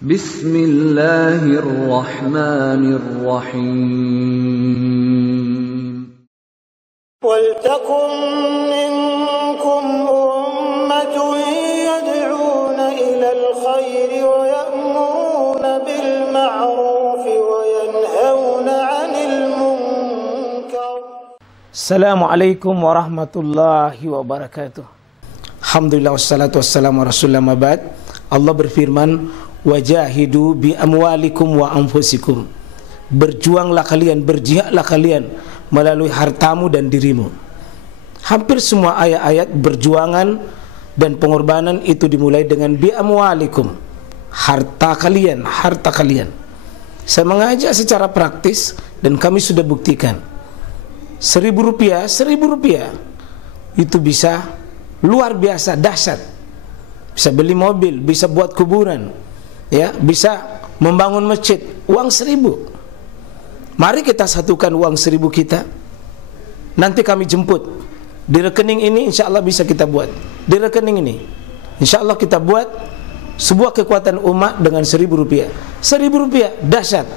Bismillahirrahmanirrahim. Waltakum minkum ummatun yad'una ilal khairi wa ya'muruna bil ma'ruf wa yanhauna 'anil munkar. Assalamualaikum warahmatullahi wabarakatuh. Alhamdulillah wassalatu wassalamu ala rasulillah mabad. Allah berfirman, wajahidu bi amwalikum wa anfusikum. Berjuanglah kalian, berjihadlah kalian melalui hartamu dan dirimu. Hampir semua ayat-ayat berjuangan dan pengorbanan itu dimulai dengan bi amwalikum, harta kalian, harta kalian. Saya mengajak secara praktis dan kami sudah buktikan. Rp1.000 itu bisa luar biasa dahsyat. Bisa beli mobil, bisa buat kuburan, ya, bisa membangun masjid. Uang 1.000. Mari kita satukan uang 1.000 kita. Nanti kami jemput di rekening ini, insya Allah bisa kita buat. Di rekening ini, insya Allah kita buat sebuah kekuatan umat dengan Rp1.000. Rp1.000 dahsyat.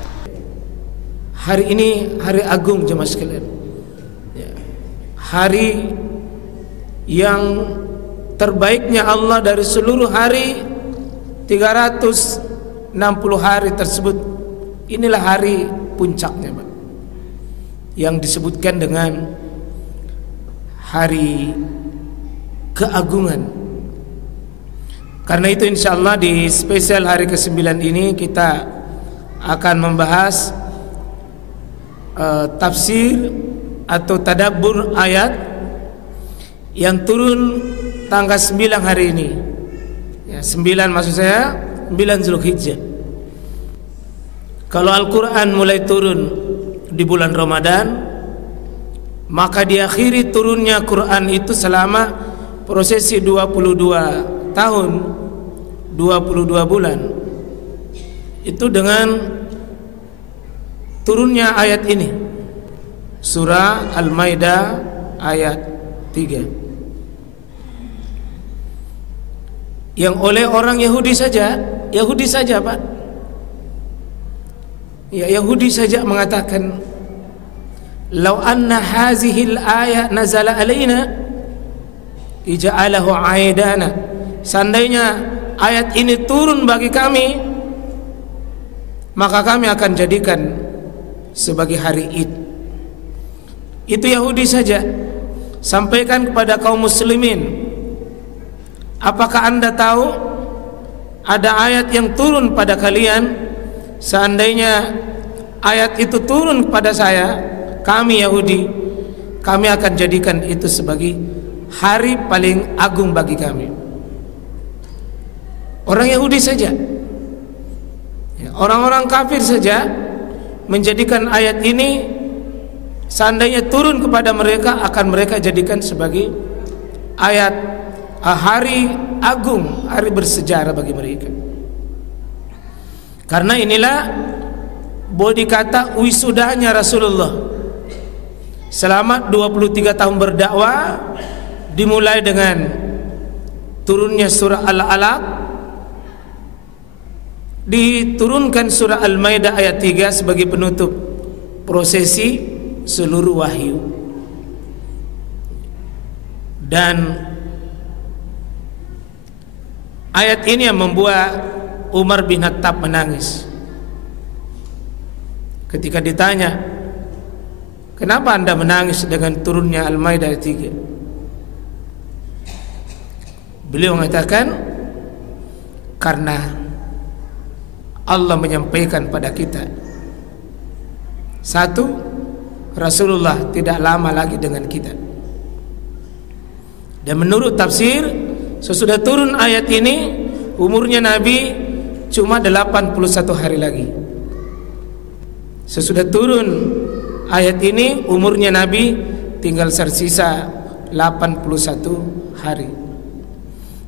Hari ini hari agung jemaah sekalian. Hari yang terbaiknya Allah dari seluruh hari 360 hari tersebut. Inilah hari puncaknya, Pak, yang disebutkan dengan hari keagungan. Karena itu insya Allah di spesial hari ke-9 ini kita akan membahas tafsir atau tadabbur ayat yang turun tanggal 9 hari ini, ya, 9 maksud saya 9 Zulhijjah. Kalau Al-Quran mulai turun di bulan Ramadan, maka diakhiri turunnya Quran itu selama prosesi 22 tahun 22 bulan itu dengan turunnya ayat ini, surah Al-Maidah ayat 3, yang oleh orang Yahudi saja Pak, ya, Yahudi saja mengatakan, "Lau anna hazihil ayat nazala alaina ija'alahu aidana." Seandainya ayat ini turun bagi kami, maka kami akan jadikan sebagai hari Id. Itu Yahudi saja. Sampaikan kepada kaum muslimin, apakah anda tahu ada ayat yang turun pada kalian? Seandainya ayat itu turun kepada saya, kami Yahudi, kami akan jadikan itu sebagai hari paling agung bagi kami. Orang Yahudi saja, orang-orang kafir saja menjadikan ayat ini, seandainya turun kepada mereka, akan mereka jadikan sebagai ayat hari agung, hari bersejarah bagi mereka. Karena inilah boleh dikata wisudanya Rasulullah selama 23 tahun berdakwah, dimulai dengan turunnya surah Al-Alaq, diturunkan surah Al-Maidah ayat 3 sebagai penutup prosesi seluruh wahyu, dan ayat ini yang membuat Umar bin Khattab menangis ketika ditanya, kenapa anda menangis dengan turunnya Al-Maidah ayat 3? Beliau mengatakan, karena Allah menyampaikan pada kita, satu, Rasulullah tidak lama lagi dengan kita, dan menurut tafsir sesudah turun ayat ini umurnya Nabi cuma 81 hari lagi. Sesudah turun ayat ini umurnya Nabi tinggal tersisa 81 hari.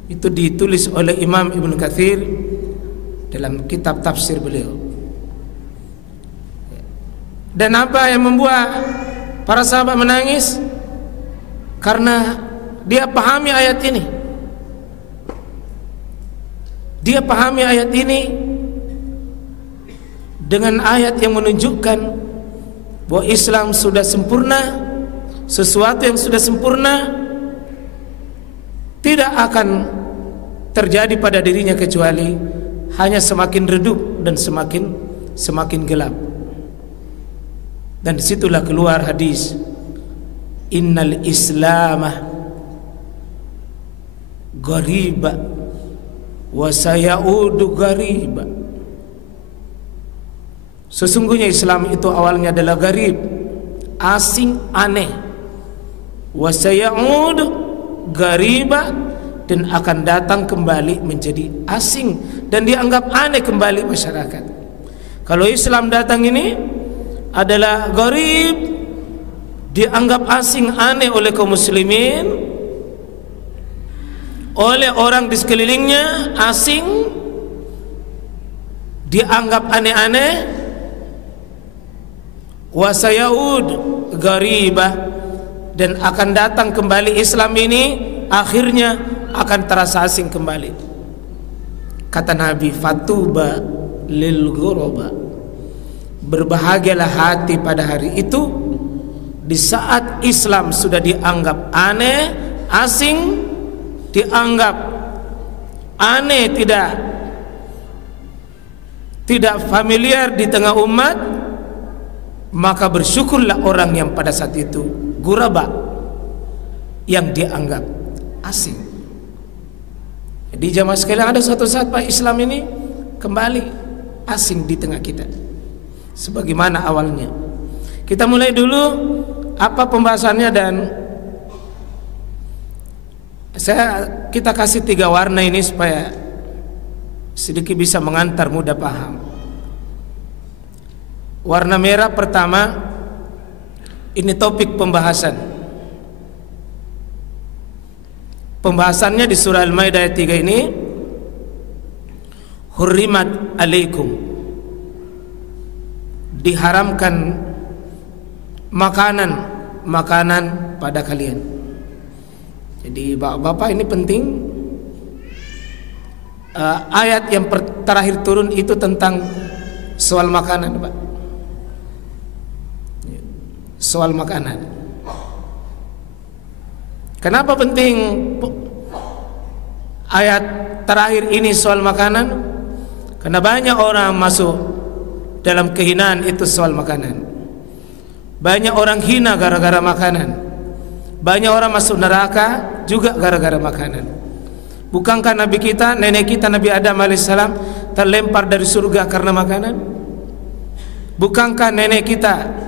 Itu ditulis oleh Imam Ibnu Katsir dalam kitab tafsir beliau. Dan apa yang membuat para sahabat menangis? Karena dia pahami ayat ini. Dia pahami ayat ini dengan ayat yang menunjukkan bahwa Islam sudah sempurna, sesuatu yang sudah sempurna tidak akan terjadi pada dirinya kecuali hanya semakin redup dan semakin gelap. Dan disitulah keluar hadis, innal islamah ghariba wa sayaudu ghariba. Sesungguhnya Islam itu awalnya adalah gharib, asing, aneh. Wa sayaud ghariba, dan akan datang kembali menjadi asing dan dianggap aneh kembali masyarakat. Kalau Islam datang ini adalah gharib, dianggap asing, aneh oleh kaum muslimin, oleh orang di sekelilingnya, asing, dianggap aneh-aneh. Wa sayaud gharibah, dan akan datang kembali Islam ini akhirnya akan terasa asing kembali. Kata Nabi, fatuba lil ghuraba, berbahagialah hati pada hari itu di saat Islam sudah dianggap aneh, asing, dianggap aneh, tidak familiar di tengah umat. Maka bersyukurlah orang yang pada saat itu ghuraba, yang dianggap asing. Jadi jamaah sekalian, ada suatu saat Pak Islam ini kembali asing di tengah kita sebagaimana awalnya. Kita mulai dulu apa pembahasannya, dan kita kasih 3 warna ini supaya sedikit bisa mengantar, mudah paham. Warna merah pertama, ini topik pembahasan. Pembahasannya di surah Al-Maidah ayat 3 ini, hurrimat alaikum, diharamkan makanan pada kalian. Jadi bapak-bapak, ini penting. Ayat yang terakhir turun itu tentang soal makanan, Pak. Soal makanan. Kenapa penting ayat terakhir ini soal makanan? Karena banyak orang masuk dalam kehinaan itu soal makanan. Banyak orang hina gara-gara makanan. Banyak orang masuk neraka juga gara-gara makanan. Bukankah Nabi kita, nenek kita Nabi Adam alaihissalam terlempar dari surga karena makanan? Bukankah nenek kita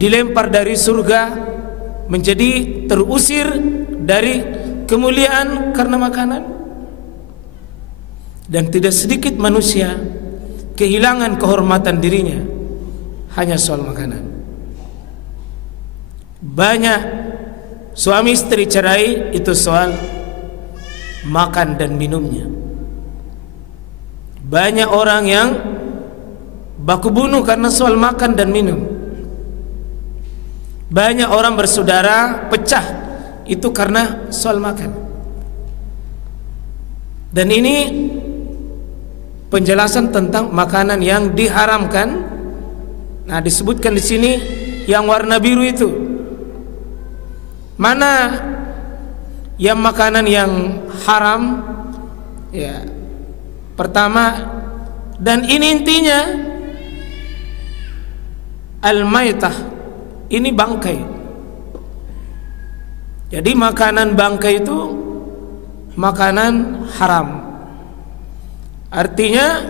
dilempar dari surga menjadi terusir dari kemuliaan karena makanan? Dan tidak sedikit manusia kehilangan kehormatan dirinya hanya soal makanan. Banyak suami istri cerai itu soal makan dan minumnya. Banyak orang yang baku bunuh karena soal makan dan minum. Banyak orang bersaudara pecah itu karena soal makan. Dan ini penjelasan tentang makanan yang diharamkan. Nah, disebutkan di sini yang warna biru itu. Mana yang makanan yang haram? Ya, pertama, dan ini intinya al-maitah, ini bangkai. Jadi makanan bangkai itu makanan haram. Artinya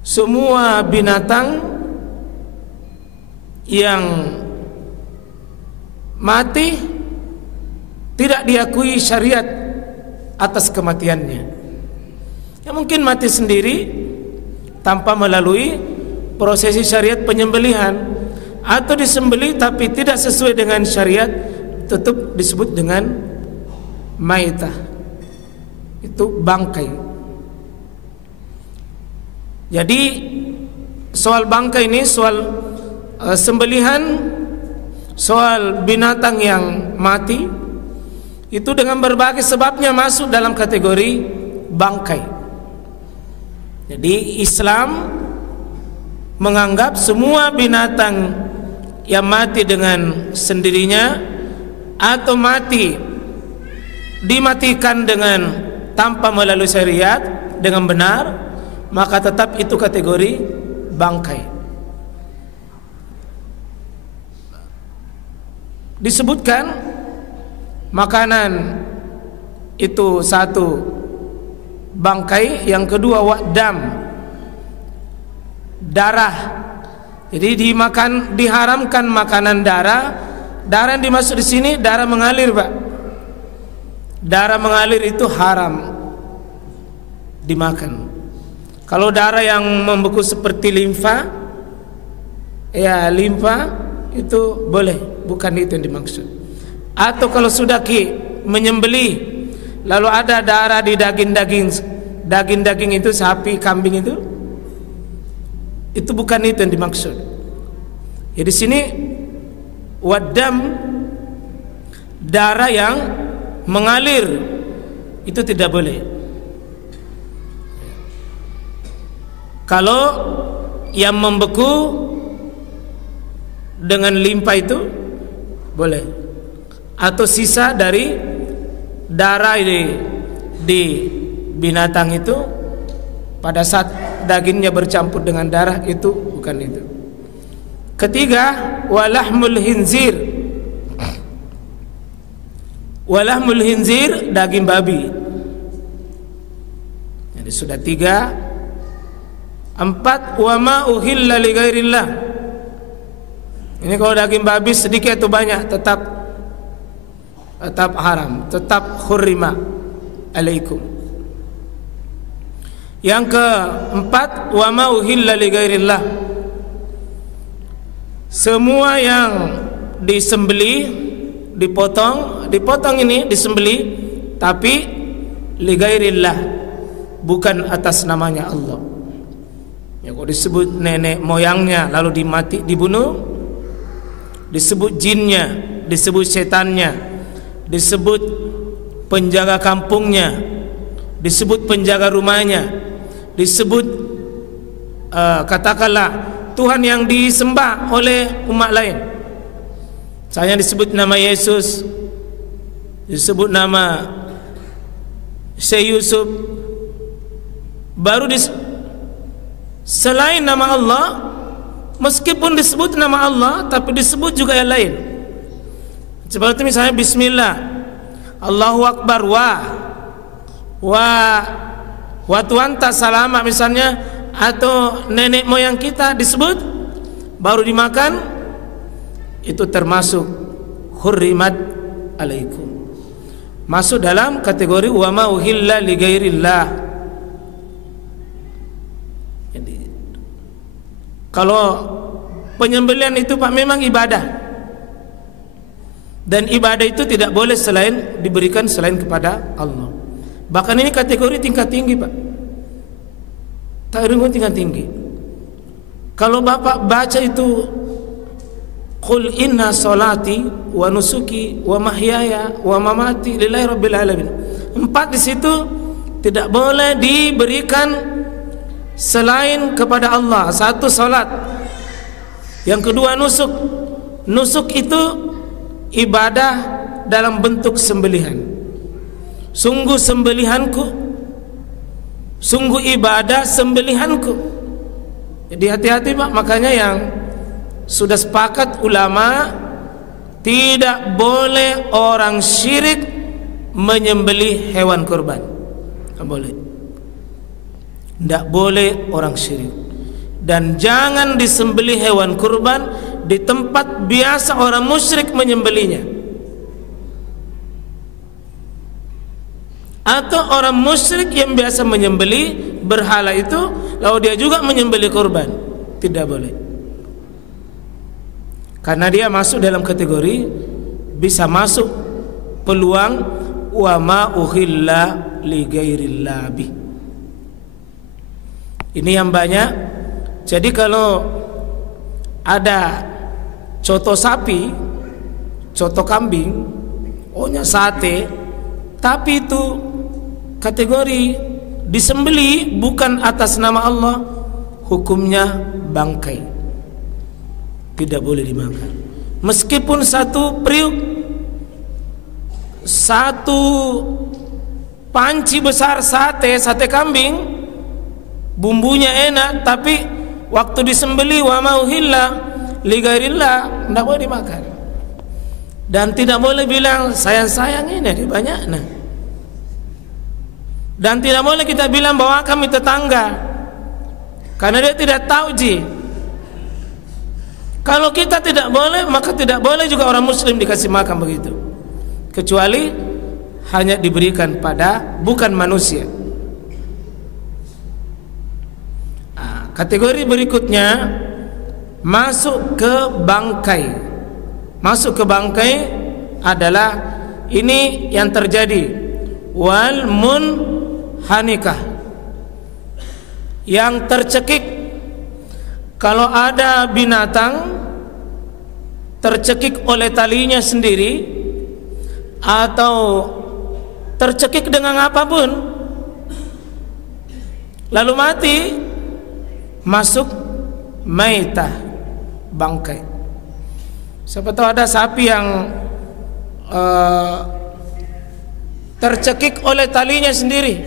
semua binatang yang mati tidak diakui syariat atas kematiannya. Ya mungkin mati sendiri tanpa melalui prosesi syariat penyembelihan, atau disembelih tapi tidak sesuai dengan syariat, tetap disebut dengan maitah. Itu bangkai. Jadi soal bangkai ini soal sembelihan, soal binatang yang mati, itu dengan berbagai sebabnya masuk dalam kategori bangkai. Jadi Islam menganggap semua binatang yang mati dengan sendirinya atau mati dimatikan dengan tanpa melalui syariat dengan benar, maka tetap itu kategori bangkai. Disebutkan makanan itu satu bangkai, yang kedua wadam, darah. Jadi diharamkan makanan darah. Darah yang dimaksud di sini darah mengalir, Pak. Darah mengalir itu haram dimakan. Kalau darah yang membeku seperti limfa, ya limfa itu boleh, bukan itu yang dimaksud. Atau kalau sudah menyembelih lalu ada darah di daging itu, sapi, kambing itu bukan itu yang dimaksud. Ya di sini wadam, darah yang mengalir, itu tidak boleh. Kalau yang membeku dengan limpa itu boleh, atau sisa dari darah di binatang itu pada saat dagingnya bercampur dengan darah, itu bukan itu. Ketiga, walahmul hinzir. Walahmul hinzir, daging babi. Jadi sudah 3. 4, wama uhilla li ghairillah. Ini kalau daging babi sedikit atau banyak tetap haram, tetap hurrima alaikum. Yang keempat, wama uhilla li ghairillah. Semua yang disembelih, dipotong ini disembelih, tapi li ghairillah, bukan atas namanya Allah. Ya, kalau disebut nenek moyangnya lalu dibunuh, disebut jinnya, disebut setannya, disebut penjaga kampungnya, disebut penjaga rumahnya, disebut katakanlah Tuhan yang disembah oleh umat lain. Saya disebut nama Yesus, disebut nama Syekh Yusuf, baru selain nama Allah, meskipun disebut nama Allah tapi disebut juga yang lain. Seperti misalnya bismillah, Allahu Akbar, wa Tuhan tak salama misalnya, atau nenek moyang kita disebut baru dimakan, itu termasuk hurrimat alaikum, masuk dalam kategori wa ma uhilla li ghairillah. Jadi kalau penyembelihan itu Pak memang ibadah, dan ibadah itu tidak boleh diberikan selain kepada Allah. Bahkan ini kategori tingkat tinggi, Pak. Takrifun tingkat tinggi. Kalau Bapak baca itu qul inna salati wa nusuki wa mahyaya wa mamati lillahi rabbil alamin. 4 di situ tidak boleh diberikan selain kepada Allah. 1 salat. Yang kedua nusuk. Nusuk itu ibadah dalam bentuk sembelihan. Sungguh sembelihanku, sungguh ibadah sembelihanku. Jadi hati-hati Pak. Makanya yang sudah sepakat ulama, tidak boleh orang syirik menyembelih hewan kurban. Tidak boleh. Tidak boleh orang syirik. Dan jangan disembelih hewan kurban di tempat biasa orang musyrik menyembelihnya, atau orang musyrik yang biasa menyembelih berhala itu lalu dia juga menyembelih kurban. Tidak boleh, karena dia masuk dalam kategori bisa masuk peluang wa ma uhilla li ghairillah bih. Ini yang banyak. Jadi kalau ada coto sapi, coto kambing, ohnya sate, tapi itu kategori disembeli bukan atas nama Allah, hukumnya bangkai, tidak boleh dimakan. Meskipun satu periuk, satu panci besar sate kambing, bumbunya enak, tapi waktu disembeli wa mauhilla li ghairillah, tidak boleh dimakan. Dan tidak boleh bilang sayang-sayang ini banyak. Dan tidak boleh kita bilang bahwa kami tetangga, karena dia tidak tahu ji. Kalau kita tidak boleh, maka tidak boleh juga orang muslim dikasih makan begitu, kecuali hanya diberikan pada bukan manusia. Kategori berikutnya masuk ke bangkai. Masuk ke bangkai adalah ini yang terjadi, wal munhanikah, yang tercekik. Kalau ada binatang tercekik oleh talinya sendiri atau tercekik dengan apapun lalu mati, masuk maitah, bangkai. Siapa tahu ada sapi yang tercekik oleh talinya sendiri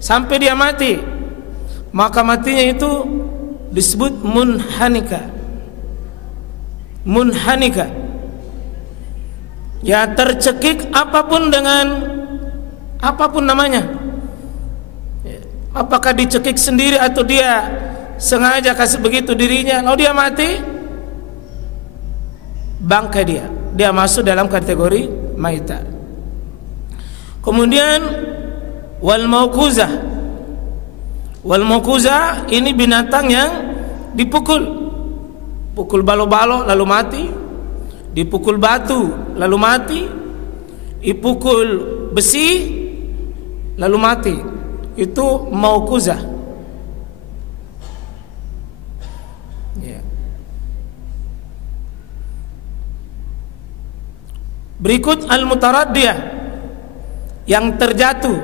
sampai dia mati, maka matinya itu disebut munhanika. Munhanika, ya tercekik apapun dengan apapun namanya. Apakah dicekik sendiri atau dia sengaja kasih begitu dirinya, lalu dia mati, bangkai dia masuk dalam kategori maita. Kemudian wal mauquzah. Wal mauquzah ini binatang yang dipukul balo-balo lalu mati, dipukul batu lalu mati, dipukul besi lalu mati. Itu mauquzah. Ya. Berikut al-mutaraddiyah, yang terjatuh,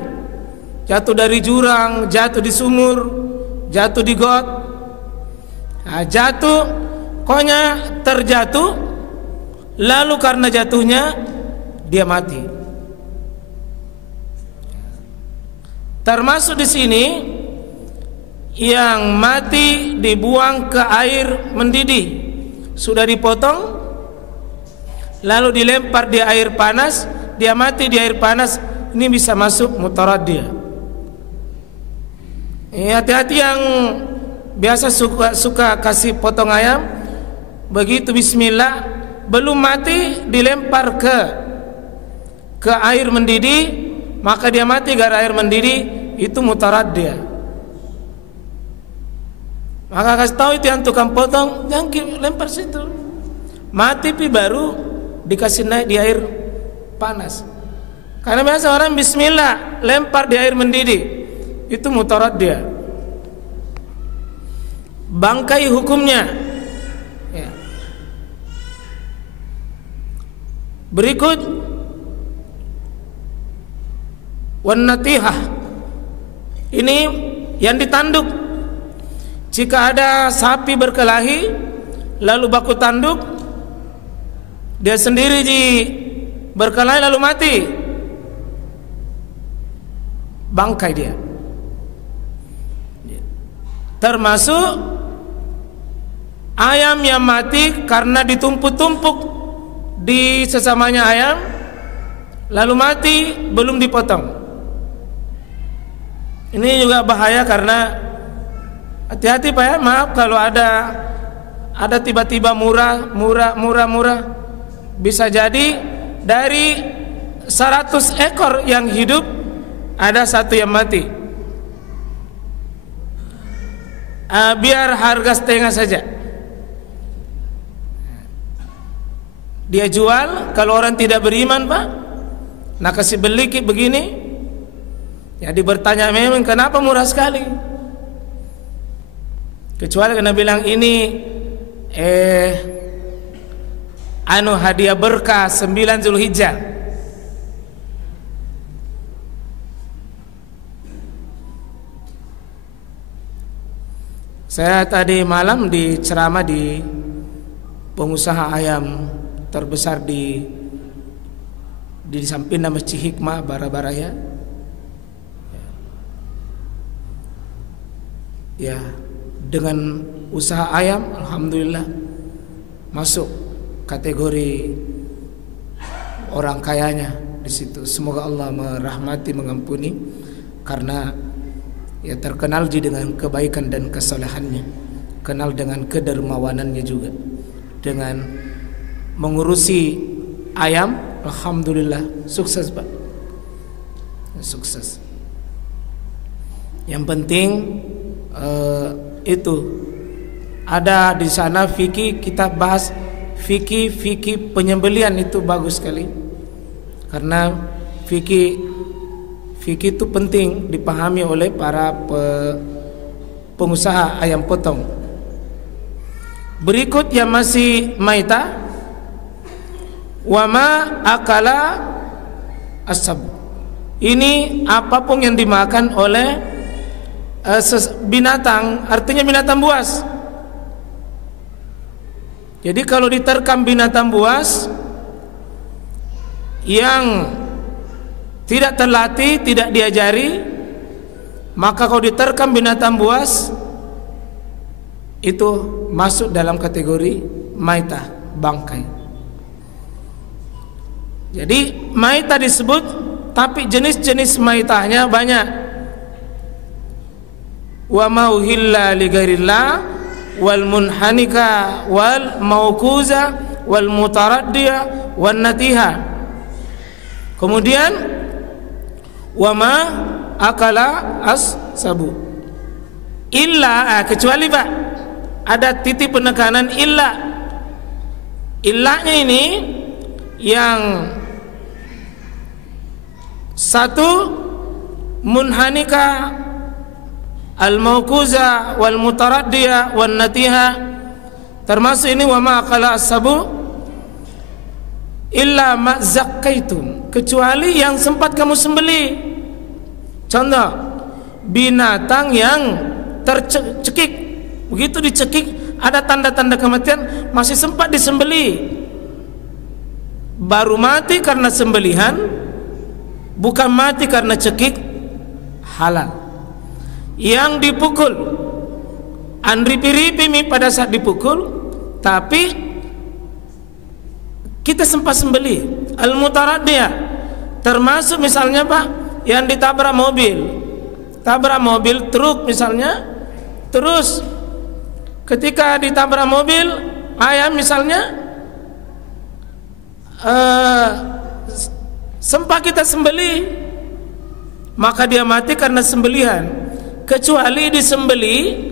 jatuh dari jurang, jatuh di sumur, jatuh di got. Nah, jatuh, pokoknya terjatuh, lalu karena jatuhnya dia mati. Termasuk di sini yang mati dibuang ke air mendidih, sudah dipotong lalu dilempar di air panas, dia mati di air panas, ini bisa masuk mutaraddiyah. Hati-hati yang biasa suka kasih potong ayam, begitu bismillah belum mati dilempar ke air mendidih, maka dia mati gara air mendidih, itu mutaraddiyah. Maka kasih tahu itu yang tukang potong, jangan lempar situ, mati pi baru dikasih naik di air panas. Karena biasa orang bismillah lempar di air mendidih, itu mutaraddiyah. Bangkai hukumnya ya. Berikut wan-natihah, ini yang ditanduk. Jika ada sapi berkelahi lalu baku tanduk, dia sendiri berkelahi lalu mati, bangkai dia. Termasuk ayam yang mati karena ditumpuk-tumpuk di sesamanya ayam lalu mati belum dipotong. Ini juga bahaya karena hati-hati Pak ya, maaf kalau ada tiba-tiba murah, bisa jadi dari 100 ekor yang hidup ada satu yang mati. Biar harga setengah saja dia jual. Kalau orang tidak beriman Pak, nah kasih beli begini, jadi bertanya memang kenapa murah sekali. Kecuali kena bilang ini hadiah berkah 9 Zulhijjah. Saya tadi malam di ceramah di pengusaha ayam terbesar di Sampinda Masjid Hikmah Barabaraya. Ya, dengan usaha ayam alhamdulillah masuk kategori orang kayanya di situ. Semoga Allah merahmati, mengampuni, karena ya terkenal dengan kebaikan dan kesalehannya, kenal dengan kedermawanannya juga. Dengan mengurusi ayam, alhamdulillah sukses Pak, sukses. Yang penting itu ada di sana fikih, kita bahas fikih penyembelian, itu bagus sekali, karena fikih itu penting dipahami oleh para pengusaha ayam potong. Berikut yang masih maita, wama akala asab. Ini apapun yang dimakan oleh binatang, artinya binatang buas. Jadi kalau diterkam binatang buas yang tidak terlatih, tidak diajari, maka kalau diterkam binatang buas itu masuk dalam kategori maitah, bangkai. Jadi maitah disebut, tapi jenis-jenis maitahnya banyak. Wa ma uhilla li ghairillah wal munhanika wal mauquza wal mutaraddiyah wan natiha. Kemudian wa ma akala as-sabu. Illa, kecuali Pak, ada titik penekanan illa. Illanya ini yang satu, munhanika, al-mauquza wal mutaraddiyah wan natiha, termasuk ini wa ma akala as-sabu illa ma zakkaitum, kecuali yang sempat kamu sembelih. Contoh, binatang yang tercekik, begitu dicekik ada tanda-tanda kematian, masih sempat disembelih, baru mati karena sembelihan, bukan mati karena cekik, halal. Yang dipukul, anripi-ripi pada saat dipukul, tapi kita sempat sembelih. Al-mutaraddiyah termasuk misalnya Pak, yang ditabrak mobil, truk misalnya, terus ketika ditabrak mobil ayam misalnya, sempat kita sembelih, maka dia mati karena sembelihan. Kecuali disembelih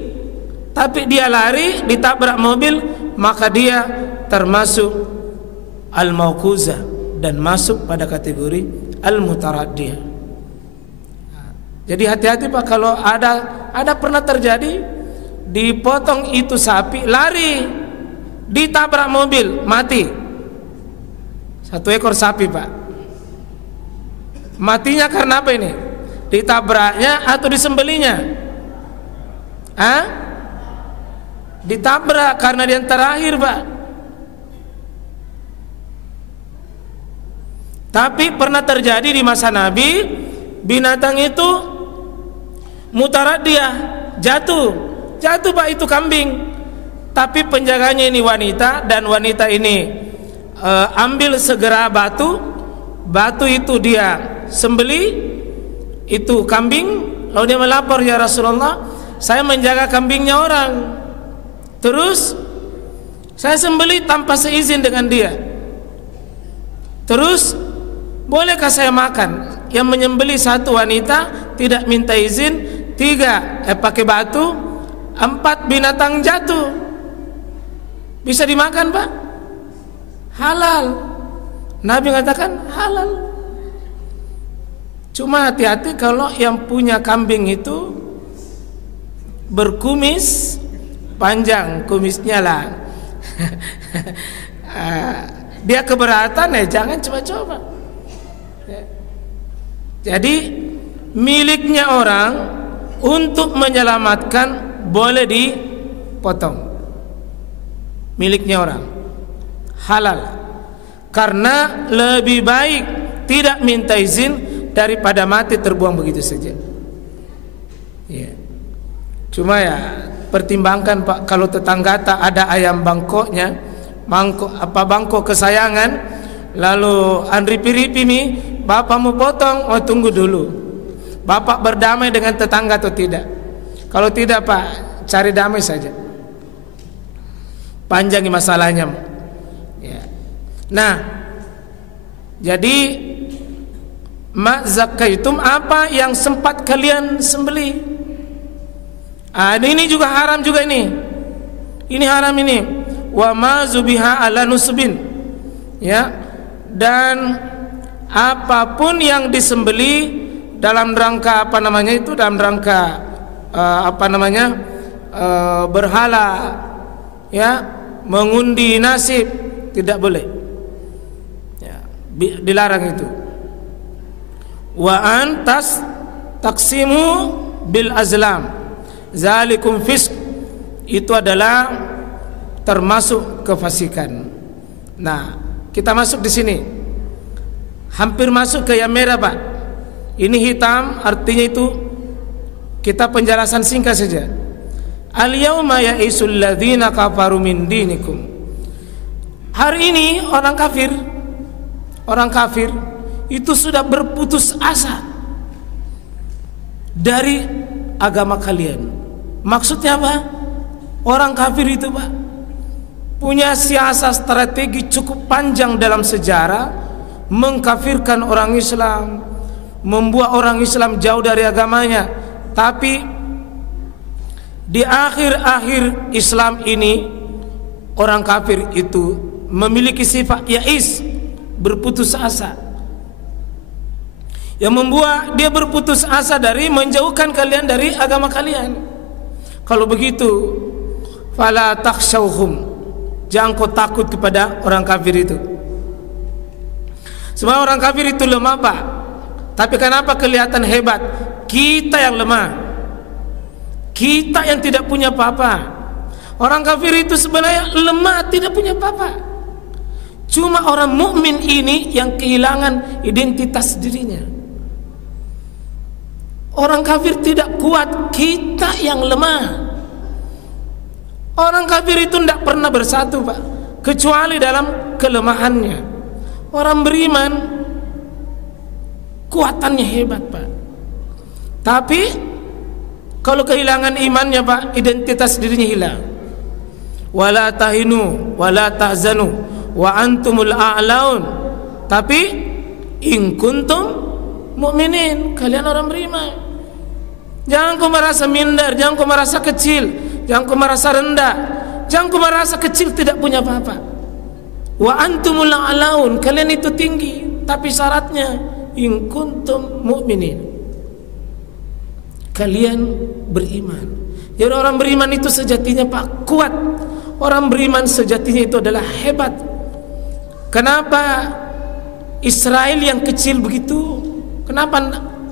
tapi dia lari, ditabrak mobil, maka dia termasuk al-mauquza dan masuk pada kategori al-mutaraddiyah. Jadi hati-hati Pak, kalau ada pernah terjadi dipotong itu sapi, lari, ditabrak mobil, mati. Satu ekor sapi Pak. Matinya karena apa ini? Ditabraknya atau disembelihnya? Ditabrak karena dia yang terakhir Pak. Tapi pernah terjadi di masa Nabi, binatang itu mutaraddiyah, jatuh Pak, itu kambing. Tapi penjaganya ini wanita, dan wanita ini ambil segera batu itu dia sembelih itu kambing, lalu dia melapor, ya Rasulullah, saya menjaga kambingnya orang, terus saya sembelih tanpa seizin dengan dia, terus bolehkah saya makan? Yang menyembelih satu wanita tidak minta izin, 3 pakai batu, 4 binatang jatuh, bisa dimakan Pak? Halal. Nabi mengatakan halal. Cuma hati-hati kalau yang punya kambing itu berkumis panjang, kumisnya lah. Dia keberatan, jangan coba-coba. Jadi miliknya orang, untuk menyelamatkan boleh potong, miliknya orang, halal. Karena lebih baik tidak minta izin daripada mati terbuang begitu saja. Ya. Cuma ya pertimbangkan Pak, kalau tetangga ada ayam bangkoknya, bangkok kesayangan, lalu ripi-ripi nih, bapak mau potong, tunggu dulu. Bapak berdamai dengan tetangga atau tidak? Kalau tidak Pak, cari damai saja. Panjang masalahnya. Ya. Nah, jadi ma zakaitum, apa yang sempat kalian sembelih. Ini juga haram juga ini. Ini haram ini. Wa ma zubiha ala nusbin. Ya. Dan apapun yang disembelih dalam rangka dalam rangka berhala, ya, mengundi nasib, tidak boleh. Ya, dilarang itu. Wa antas taksimu bil azlam zalikum fisq, itu adalah termasuk kefasikan. Nah, kita masuk di sini, hampir masuk ke yang merah Pak. Ini hitam, artinya itu kita penjelasan singkat saja. Al yauma ya'isul ladzina kafaru min dinikum. Hari ini orang kafir itu sudah berputus asa dari agama kalian. Maksudnya apa? Orang kafir itu Pak punya siasat strategi cukup panjang dalam sejarah, mengkafirkan orang Islam, membuat orang Islam jauh dari agamanya. Tapi di akhir-akhir Islam ini, orang kafir itu memiliki sifat ya'is, berputus asa, yang membuat dia berputus asa dari menjauhkan kalian dari agama kalian. Kalau begitu, fala takhshawhum, jangan kau takut kepada orang kafir itu. Semua orang kafir itu lemah Pak. Tapi kenapa kelihatan hebat? Kita yang lemah, kita yang tidak punya apa-apa. Orang kafir itu sebenarnya lemah, tidak punya apa-apa. Cuma orang mukmin ini yang kehilangan identitas dirinya. Orang kafir tidak kuat, kita yang lemah. Orang kafir itu tidak pernah bersatu Pak, kecuali dalam kelemahannya. Orang beriman kuatannya hebat Pak. Tapi kalau kehilangan imannya Pak, identitas dirinya hilang. Wala tahinu wala tahzanu wa antumul a'laun. Tapi in kuntum mukminin, kalian orang beriman. Jangan kau merasa minder, jangan kau merasa kecil, jangan kau merasa rendah, jangan kau merasa kecil tidak punya apa-apa. Wa antumul a'laun, kalian itu tinggi, tapi syaratnya in kuntum mukminin, kalian beriman. Jadi orang beriman itu sejatinya Pak kuat. Orang beriman sejatinya itu adalah hebat. Kenapa Israel yang kecil begitu, kenapa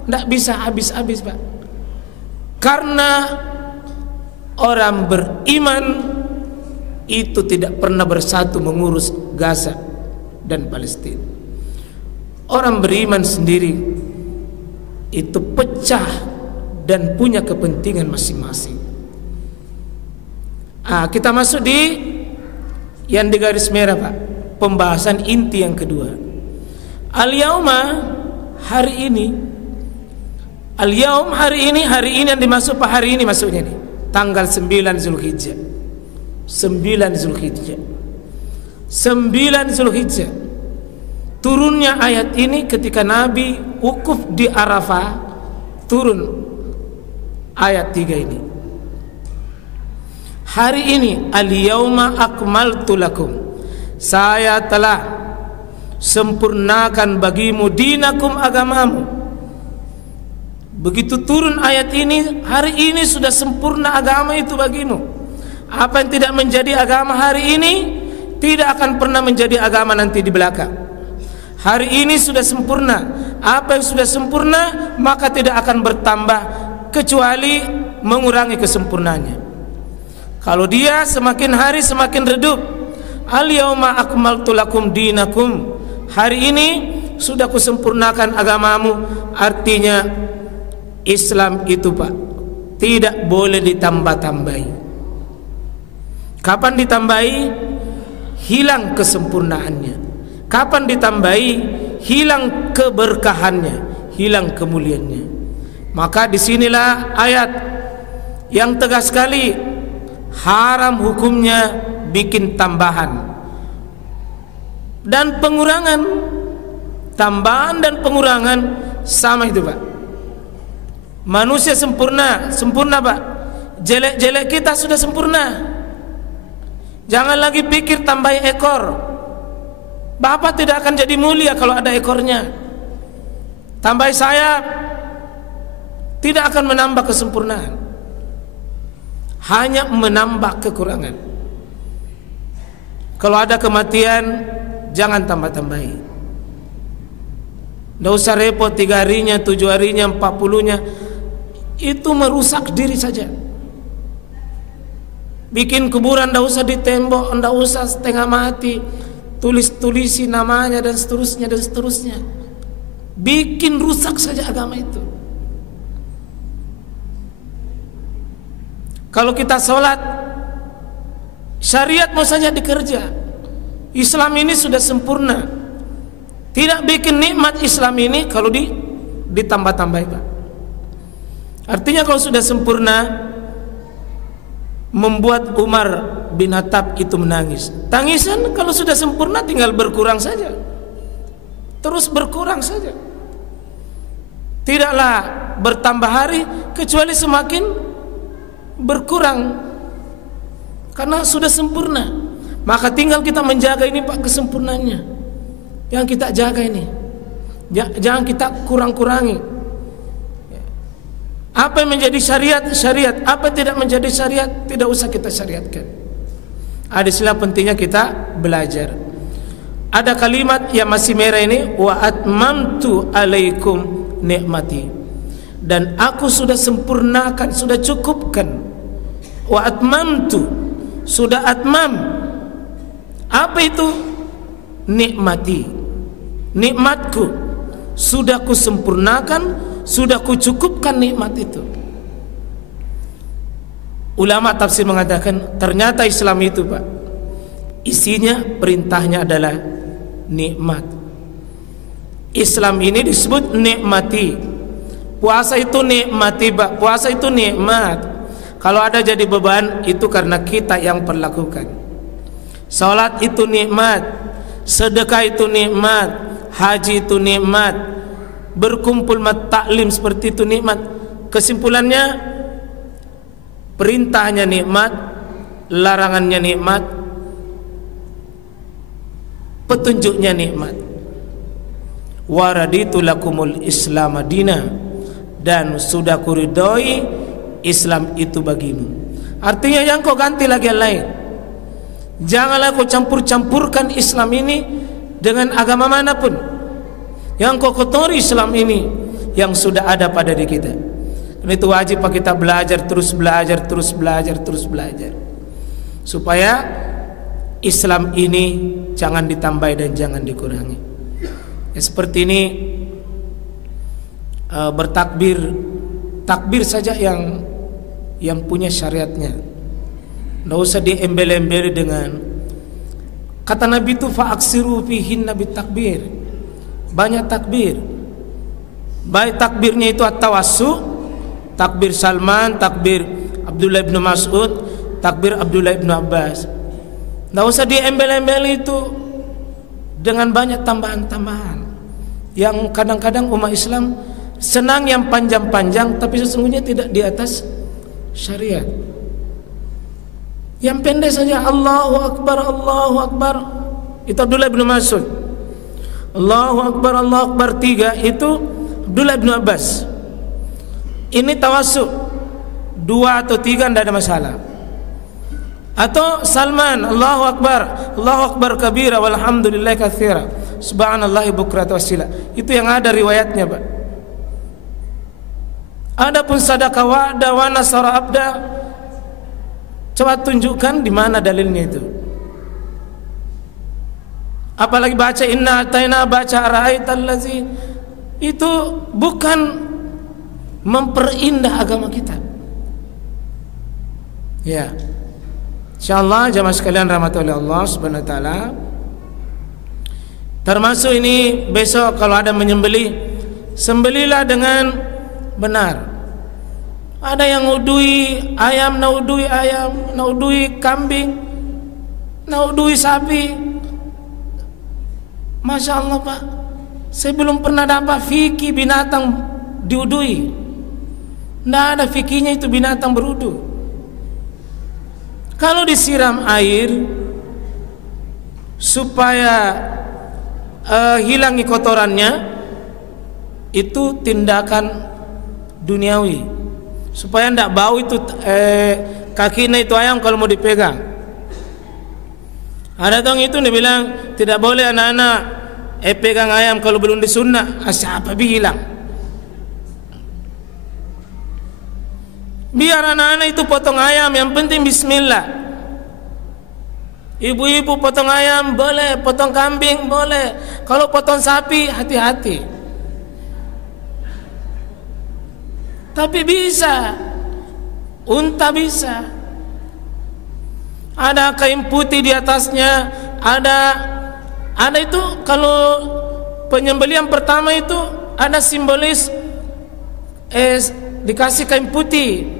tidak bisa habis-habis Pak? Karena orang beriman itu tidak pernah bersatu mengurus Gaza dan Palestina. Orang beriman sendiri itu pecah dan punya kepentingan masing-masing. Kita masuk di yang di garis merah Pak, pembahasan inti yang kedua. Al-yauma, hari ini. Al-yaum, hari ini yang dimasuk Pak, hari ini masuknya nih, tanggal 9 Zulhijjah. 9 Zulhijjah. 9 Zulhijjah. Turunnya ayat ini ketika Nabi wukuf di Arafah, turun ayat 3 ini. Hari ini, al-yauma akmaltu lakum, saya telah sempurnakan bagimu dinakum, agamamu. Begitu turun ayat ini, hari ini sudah sempurna agama itu bagimu. Apa yang tidak menjadi agama hari ini tidak akan pernah menjadi agama nanti di belakang. Hari ini sudah sempurna. Apa yang sudah sempurna maka tidak akan bertambah kecuali mengurangi kesempurnaannya. Kalau dia semakin hari semakin redup, al-yauma akmaltu lakum dinakum, hari ini sudah kusempurnakan agamamu. Artinya Islam itu Pak tidak boleh ditambah-tambahi. Kapan ditambahi? Hilang kesempurnaannya. Kapan ditambahi? Hilang keberkahannya, hilang kemuliaannya. Maka disinilah ayat yang tegas sekali, haram hukumnya bikin tambahan dan pengurangan. Tambahan dan pengurangan sama itu Pak. Manusia sempurna, sempurna Pak. Jelek-jelek kita sudah sempurna. Jangan lagi pikir tambah ekor. Bapak tidak akan jadi mulia kalau ada ekornya. Tambah sayap, tidak akan menambah kesempurnaan, hanya menambah kekurangan. Kalau ada kematian, jangan tambah-tambahi. Tidak usah repot 3 harinya, 7 harinya, 40-nya. Itu merusak diri saja. Bikin kuburan tidak usah ditembok, tidak usah setengah mati, tulis-tulisi namanya dan seterusnya dan seterusnya. Bikin rusak saja agama itu. Kalau kita sholat, syariat mau saja dikerja. Islam ini sudah sempurna. Tidak bikin nikmat Islam ini kalau ditambah-tambah Pak. Artinya kalau sudah sempurna, membuat Umar bin Khattab itu menangis. Tangisan kalau sudah sempurna tinggal berkurang saja, terus berkurang saja. Tidaklah bertambah hari kecuali semakin berkurang, karena sudah sempurna. Maka tinggal kita menjaga ini Pak, kesempurnaannya yang kita jaga ini. Jangan kita kurang-kurangi. Apa yang menjadi syariat, syariat. Apa yang tidak menjadi syariat, tidak usah kita syariatkan. Ada istilah pentingnya kita belajar. Ada kalimat yang masih merah ini, wa atmamtu alaikum nikmati, dan aku sudah sempurnakan, sudah cukupkan. Wa atmamtu, sudah atmam. Apa itu? Nikmati, nikmatku sudah kusempurnakan, sudah kucukupkan nikmat itu. Ulama tafsir mengatakan ternyata Islam itu Pak, isinya perintahnya adalah nikmat. Islam ini disebut nikmati. Puasa itu nikmati Pak, puasa itu nikmat. Kalau ada jadi beban itu karena kita yang perlakukan. Salat itu nikmat, sedekah itu nikmat, haji itu nikmat, berkumpul taklim seperti itu nikmat. Kesimpulannya, perintahnya nikmat, larangannya nikmat, petunjuknya nikmat. Waraditu lakumul Islam madina, dan sudah kuridhoi Islam itu bagimu. Artinya yang kau ganti lagi yang lain. Janganlah kau campur-campurkan Islam ini dengan agama manapun. Yang kau kotori Islam ini yang sudah ada pada diri kita. Dan itu wajib kita belajar, terus belajar, terus belajar, terus belajar, supaya Islam ini jangan ditambah dan jangan dikurangi. Ya, seperti ini bertakbir, takbir saja yang punya syariatnya. Tidak usah diembel-embeli dengan kata Nabi itu fa'aksiru fihin nabi takbir. Banyak takbir. Baik takbirnya itu at-tawassu, takbir Salman, takbir Abdullah bin Mas'ud, takbir Abdullah bin Abbas. Tidak usah diembel-embeli itu dengan banyak tambahan-tambahan yang kadang-kadang umat Islam senang yang panjang-panjang, tapi sesungguhnya tidak di atas syariat. Yang pendek saja, Allahu Akbar, Allahu Akbar, itu Abdullah bin Mas'ud. Allahu Akbar, Allahu Akbar 3 itu Abdullah bin Abbas. Ini tawassu 2 atau 3 tidak ada masalah. Atau Salman, Allahu Akbar kabira walhamdulillah katsira, subhanallahi bukratan wasila. Itu yang ada riwayatnya Pak. Adapun sadaqah wa'da wa nasara abda, Coba tunjukkan di mana dalilnya itu. Apalagi baca inna ataina, baca ra'aital ladzi, itu bukan memperindah agama kita. Ya. Insyaallah jamaah sekalian rahmati oleh Allah Subhanahu wa taala. Termasuk ini besok kalau ada menyembelih, sembelilah dengan benar. Ada yang naudui ayam, naudui kambing, naudui sapi. Masya Allah Pak, saya belum pernah dapat fikih binatang diudui. Tidak ada fikihnya itu binatang berudu. Kalau disiram air supaya hilangi kotorannya, itu tindakan duniawi. Supaya tidak bau itu kakinya itu ayam kalau mau dipegang. Ada dong itu dia bilang tidak boleh anak-anak pegang ayam kalau belum disunnah. Siapa bilang? Biar anak-anak itu potong ayam, yang penting bismillah. Ibu-ibu potong ayam boleh, potong kambing boleh. Kalau potong sapi hati-hati. Tapi bisa, unta bisa. Ada kain putih di atasnya, ada itu kalau penyembelihan pertama itu ada simbolis dikasih kain putih,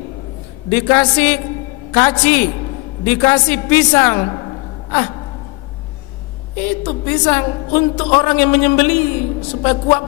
dikasih kaci, dikasih pisang. Itu pisang untuk orang yang menyembelih supaya kuat